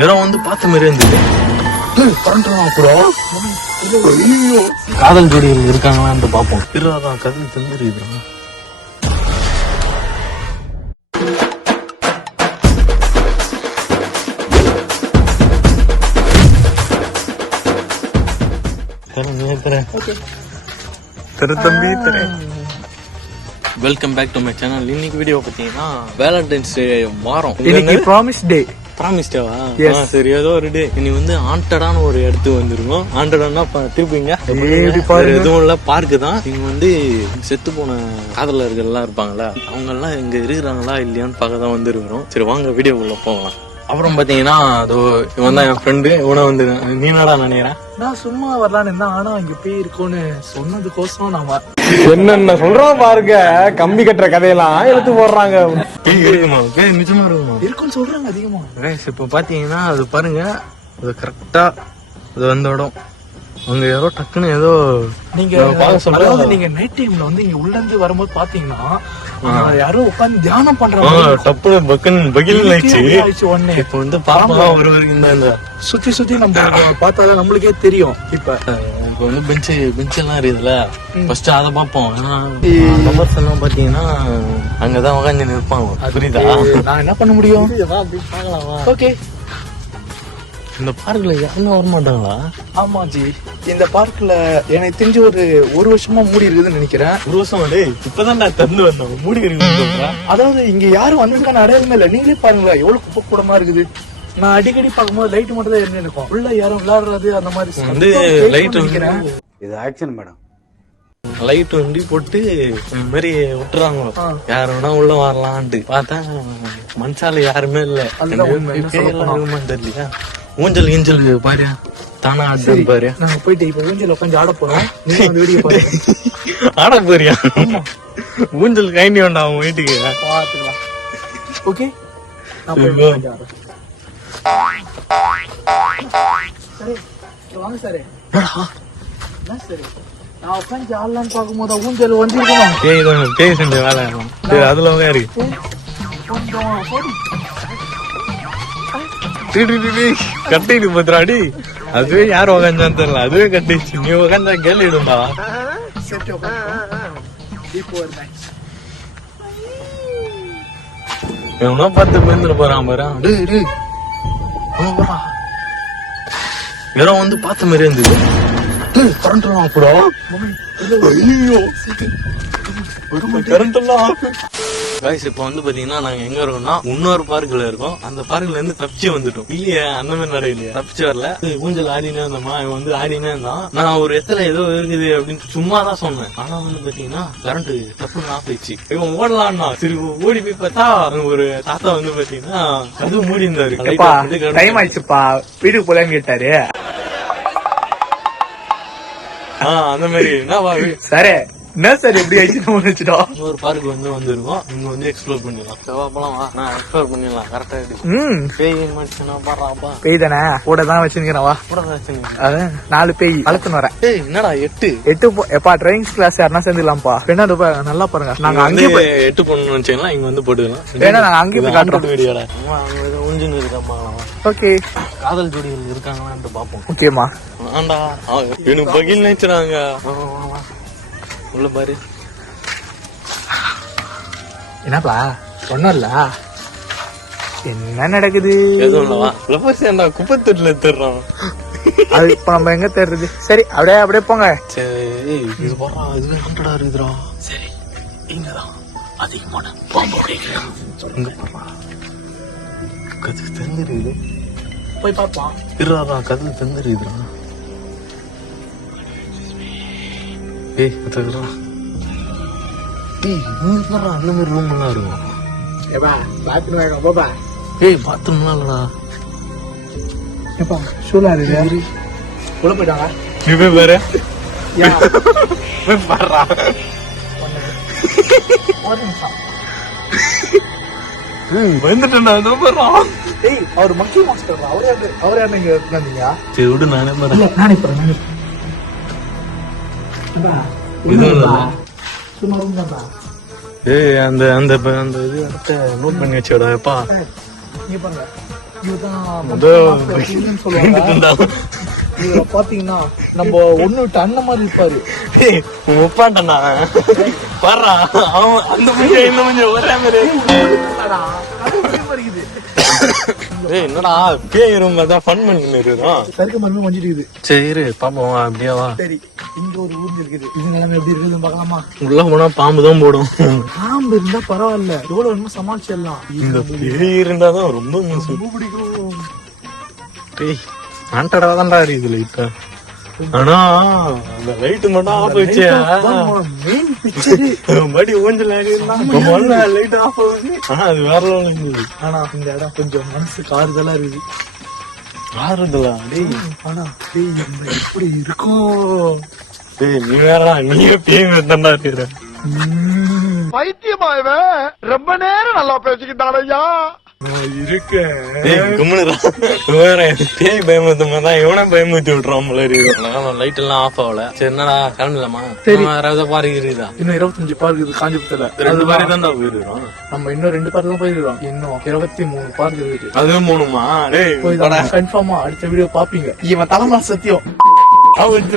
யாரோ வந்து பார்த்த மாதிரி இருந்தது. காதல் ஜோடிகள் இருக்காங்களான்னு பாப்போம். இருதான் கதல் தந்துருக்குறா. Welcome back to my channel. இன்னைக்கு வீடியோ பாத்தீங்கன்னா வேலண்டைன்ஸ் டே வாரம். இன்னைக்கு ப்ராமிஸ் டேவா? சரி, ஏதோ ஒரு டே. இன்னைக்கு வந்து ஆண்டடான ஒரு இடத்துக்கு வந்துருக்கோம். ஆண்டடானா திருப்பிங்க எதுவும் இல்ல, பார்க்கு தான். இங்க வந்து செத்து போன காதலர்கள் எல்லாம் இருப்பாங்களா, அவங்க எல்லாம் இங்க இருக்கிறாங்களா இல்லையான்னு பார்க்க தான் வந்துருக்கிறோம். சரி வாங்க வீடியோக்குள்ள போகலாம். அப்புறம் பாத்தீங்கன்னா அதோ இவன் தான் என் ஃப்ரெண்டு. இவனை வந்து நீ என்னடா நினைக்கிறேன்? நான் சும்மா வரலான்னு, ஆனா அங்க போய் இருக்கோன்னு சொன்னதுக்கோசம் நாம என்னென்ன சொல்றோம் பாருங்க. கம்பி கட்டுற கதையெல்லாம் எடுத்து போடுறாங்க. நிஜமா இருக்குமா? இருக்குன்னு சொல்றாங்க அதிகமா. இப்ப பாத்தீங்கன்னா அது பாருங்க, அது கரெக்டா அது வந்த இடம். அங்க யாரோ டக்குன்னு ஏதோ நீங்க நீங்க நைட் டைம்ல வந்து இங்க உள்ள இருந்து வரும்போது பாத்தீங்கன்னா யாரோ உட்காந்து தியானம் பண்றாங்க. டப்புனு பகில் ஆயிடுச்சு உடனே. இப்ப வந்து பாப்பா ஒருவருக்கு சுத்தி நம்ம பார்த்தாதான் நம்மளுக்கே தெரியும். இப்ப வந்து பெஞ்ச் எல்லாம் இருக்குதுல்ல, ஃபர்ஸ்ட் அதை பார்ப்போம். ஏன்னா நம்பர்ஸ் எல்லாம் பாத்தீங்கன்னா அங்கதான் உட்காந்து நிற்பாங்க. புரியுதா? நான் என்ன பண்ண முடியும்? ஓகே, இந்த பார்க்ல யாருமே வரமாட்டாங்களா? ஆமா ஜி, இந்த பார்க்ல எனக்கு தெரிஞ்ச ஒரு வருஷமா மூடி இருக்குதுன்னு நினைக்கிறேன். ஒரு வருஷம் இப்பதான் நான் திறந்து வந்தோம். மூடி இருக்கு. அதாவது இங்க யாரும் வந்ததுக்கான அடையாளமே இல்ல. நீங்களே பாருங்களா எவ்வளவு குப்பை கூடமா இருக்குது. நான் அடிக்கடி பார்க்கும்போது லைட் மட்டும் தான் இருந்து இருக்கும். உள்ள யாரும் விளையாடுறது அந்த மாதிரி வந்து லைட் நினைக்கிறேன். இது ஆக்சன் மேடம். லைட் வண்டி போட்டு இந்த மாதிரி விட்டுறாங்க. யாரு வேணா உள்ள வரலான்ட்டு பார்த்தா மனுஷால யாருமே இல்ல. தெரியலையா? ஊஞ்சல் கீஞ்சல் பாரு, தானா ஆடு பாரு. நாங்க போயிட்டு இப்ப ஊஞ்சல் உட்காந்து ஆட போறோம். ஆட போறியா? ஊஞ்சல் கைண்டி வேண்டாம் அவன் வீட்டுக்கு. ஓகே, வாங்க சார். சரி, நான் உட்காந்து ஆடலான்னு பார்க்கும்போது ஊஞ்சல் வந்து பேய் செஞ்ச வேலை அதுல இருக்கு. கட்டிட்டு போத்துறாடி. அதுவே யாரும் உக்காந்தான்னு தெரியல, அதுவே கட்டிச்சு. நீ உக்காந்தா கேள்விடும்டா. எவனோ பார்த்து பேந்துட்டு போறான் பாரு. யாரோ வந்து பார்த்த மாதிரி இருந்தது. கரண்ட் எல்லாம் காய்ஸ். இப்ப வந்து பாத்தீங்கன்னா நாங்க எங்க இருக்கோம்னா இன்னொரு பார்க்ல இருக்கோம். அந்த பார்க்ல இருந்து தப்பிச்சு வந்துட்டோம். இல்லையா? அந்த மாதிரி நிறைய இல்லையா? தப்பிச்சு வரல. ஊஞ்சல் ஆடினே இருந்தோமா, இவன் வந்து ஆடினே இருந்தான். நான் ஒரு இடத்துல ஏதோ இருக்குது அப்படின்னு சும்மா தான் சொன்னேன். ஆனா வந்து பாத்தீங்கன்னா கரண்ட் தப்புன்னு ஆஃப் ஆயிடுச்சு. இவன் ஓடலான்னா சரி ஓடி போய் பார்த்தா ஒரு தாத்தா வந்து பாத்தீங்கன்னா அது மூடி இருந்தாரு. டைம் ஆயிடுச்சுப்பா, வீட்டுக்கு போலான்னு கேட்டாரு. அந்த மாதிரி என்ன சரி, என்ன சார் எப்படி ஆயிடுச்சு? ஒரு பார்க் வந்து வந்துருக்கோம். இங்க வந்து எக்ஸ்ப்ளோர் பண்ணிடலாம். போலாம் வா, நான் எக்ஸ்ப்ளோர் பண்ணிடலாம். கரெக்டா பேய் பாடுறாப்பா. பேய் தானே கூட தான் வச்சிருக்கிறேன். வா, கூட தான் வச்சிருக்கேன். அதான் 4 பேய் வளர்த்துன்னு வரேன். என்னடா 8 எப்பா டிரைவிங் கிளாஸ் யாருன்னா சேர்ந்துலாம்ப்பா. பின்னாடி நல்லா பாருங்க. நாங்க அங்கே 8 பண்ணணும்னு வச்சுக்கலாம். இங்க வந்து போட்டுக்கலாம். ஏன்னா நாங்க அங்கே போய் காட்டுறோம் வீடியோல. ஊஞ்சல் இருக்காமா? ஓகே, காதல் ஜோடிகள் இருக்காங்களான்னு பாப்போம். ஓகேமா. ஆண்டா எனக்கு பகில் நினைச்சுறாங்க. உள்ள பாரு. என்னப்பா சொன்னல என்ன நடக்குது? எதுவும் இல்லவா? குப்பத்தொட்டில தேடுறோம். அது இப்ப நம்ம எங்க தேடுறது? சரி, அப்படியே போங்க. சரி, இது போறா. இது ஹண்டடா இருக்குதுடா. சரி, இங்கதான் அதிகமான பாம்பு கிடைக்கும். இங்க போறா. கது தெரிஞ்சிருக்குது. போய் பாப்போம். இருடா, கது தெரிஞ்சிருக்குதுடா. ஏய் அதுடா. இங்க அந்த மாதிரி ரூம் எல்லாம் இருக்கும். ஏய் பாத்ரூம் இல்லடா. உள்ள போயிட்டாங்க. நீ போய் பாரு. பாடுறா. வந்துட்டா. அவர் மக்கள் மாஸ்டர். அவர் யாரு நீங்க வந்தீங்க? சரி விடு, நானே பாரு. நானே பாரு. ஏய் அந்த அந்த இது நோட் பண்ணி வச்சோடா. எப்பா நீ பாருங்க, இதுதான் சொல்லுவாங்க. இதுல பாத்தீங்கன்னா நம்ம ஒண்ணு விட்டு அண்ணன் மாதிரி இருப்பாரு. ஒப்பாண்டா வர்றா அவன் அந்த கொஞ்சம் இந்த கொஞ்சம் ஒரே மாதிரி. ஏய் என்னடா பேய் ரூம் தான் ஃபன் பண்ணிட்டு இருக்கோம். சறுக்க மரமே மஞ்சிட்டு இருக்குது. சரி இரு பாப்போம் அப்படியே வா. சரி இங்க ஒரு ஊர் இருக்குது. இது நிலைமை எப்படி இருக்குதுன்னு பாக்கலாமா? உள்ள போனா பாம்பு தான் போடும். பாம்பு இருந்தா பரவாயில்ல, எவ்வளவு வேணுமோ சமாளிச்சிடலாம். இந்த பேய் இருந்தாதான் ரொம்ப மோசம். ரொம்ப பிடிக்கும். பேய் ஆண்டடா தான்டா இருக்குது லைட்டா. ஆனா அந்த லைட் மட்டும் ஆஃப் வச்சு மெயின் பிக்சர் படி ஊஞ்சல் லைட் ஆஃப் ஆகுது. ஆனா அது வேற லெவல்ல இருந்தது. ஆனா இந்த இடம் கொஞ்சம் மனசுக்கு ஆறுதலா இருக்குது. ஆறுதலா டேய். ஆனா டேய் நம்ம எப்படி இருக்கும்? டேய் நீ வேறடா நீயே பேய் தான்டா இருக்கிற. பைத்தியமாயவே ரொம்ப நேரம் நல்லா பேசிக்கிட்டாரையா. இருக்கேன். பேய் பயமுறுத்தான் இவனை பயமுறுத்தி விட்டுறான் லைட் எல்லாம் ஆஃப் ஆகல. சரி என்னடா கிளம்பலாமா? சரி. யாராவது பார்க் இருக்குதா? இன்னும் 25 பார்க் இருக்குது காஞ்சிபுரத்துல. 2 பார்க் தான் போயிருக்கோம். நம்ம இன்னும் 2 பார்க் தான் போயிருக்கோம். இன்னும் 23 பார்க் இருக்கு. அதுவும் போகணுமா? டேய் கன்ஃபார்மா அடுத்த வீடியோ பாப்பீங்க. இவன் தலைமா சத்தியம். அவன்